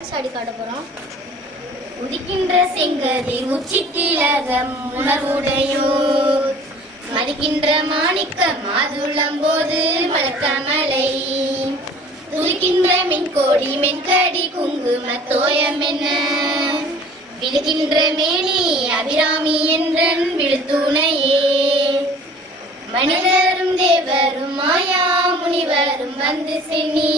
Study காட்ட போறோம். உதிக்கின்ற செங்கதிர் உச்சி திலகம் உணர்வுடையோர் மதிக்கின்ற மாணிக்க மாதுளம்போது மலர்கமலை துதிக்கின்ற மென்கோடி மென்கடி குங்கும தோயம் என்ன விழுகின்ற மேனி அபிராமி என்றன் விழுத்துணையே மனிதரும் தேவரும் மாயா முனிவரும் வந்து சென்னி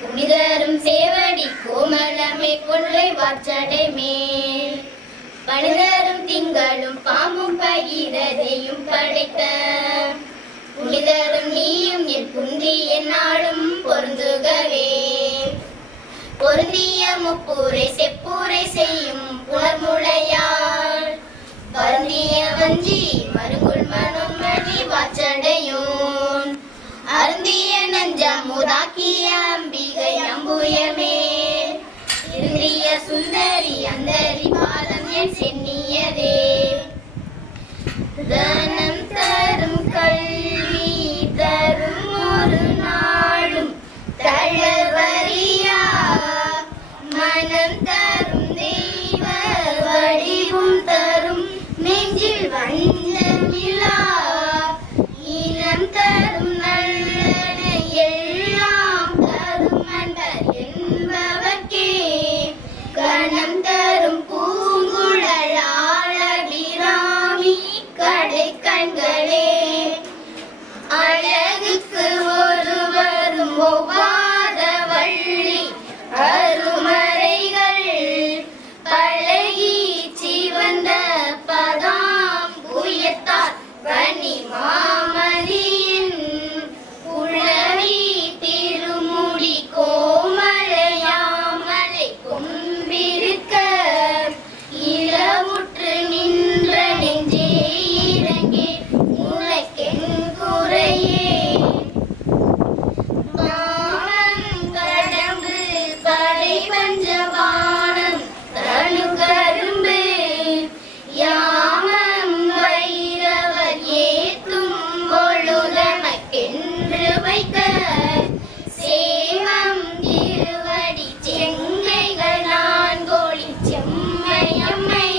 புனிதரும் சேவடி கோமலமே கொள்ளை வாச்சடை மேல் பனிதரும் திங்களும் பாம்பும் பகிரதையும் படைத்த புனிதரும் நீயும் என் குந்தி என்னாலும் பொருந்துகவே பொருந்திய முப்பூரை செப்பூரை செய்யும் புலர்முளையாள் வருந்திய வஞ்சி மருங்குள் மனோன்மணி வாச்சடையோன் அருந்திய நஞ்சமுதாக்கிய அம்பிகை அம்புயமே இந்திரிய சுந்தரி அந்தரி பாதம் என் சென்னியதே தனம் தரும் கல்வி தரும் ஒரு நாளும் தளவரியா மனம் தரும் தெய்வ வடிவும் தரும் நெஞ்சில் வந்தமிழா இனம் தரும் நல்லன எல்லாம் தரும் அன்பர் என்பவர்க்கே கணம் தரும் பூங்குழலாள அபிராமி கடை கண்களே அழகுக்கு ஒருவரும் ஒவ்வாத வள்ளி அருமறைகள் பழகி சிவந்த பதாம் புயத்தார் பனி மாமதியின் உளவி திருமுடி கோமலையாமலை கொம்பிருக்க இளவுற்று நின்ற நெஞ்சே இறங்கே உனக்கென் குறையே வானம் கடம்பு படை பஞ்சவானம் தனு கரும்பு யாமம் வைரவர் ஏத்தும் பொழுதமக்கென்று வைத்த சேமம் திருவடி செங்கைகள் நான்கோழி செம்மையம்மை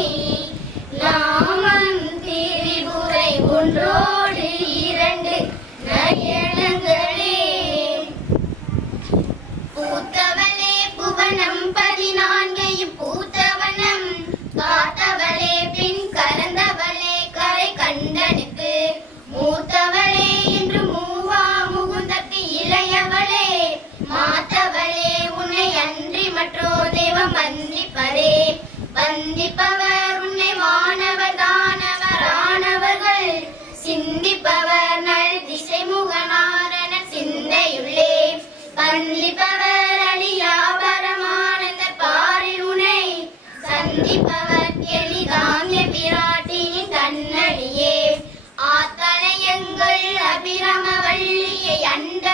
நாமம் திரிபுரை ஒன்றோடு இரண்டு நயனங்களே பூத்தவளே புவனம் 14 பூத்தவனம் காத்தவளே பின் கரந்தவளே கரை கண்டனுக்கு மூத்தவளே என்று மூவா முகுந்தத்து இளையவளே மாத்தவளே உன்னை அன்றி மற்றோ தெய்வம் வந்திப்பரே வந்திப்பவர் உன்னை வானவர் தானவர் ஆனவர்கள் சிந்திப்பவர் நல் திசை முகனாரன சிந்தையுள்ளே பந்திப்பவர் அழியாபரமானந்த பாரில் உனை சந்திப்பவர் எளிதாங்கிய பிராட்டியின் கண்ணடியே ஆத்தலையங்கள் அபிரம வள்ளியை அண்ட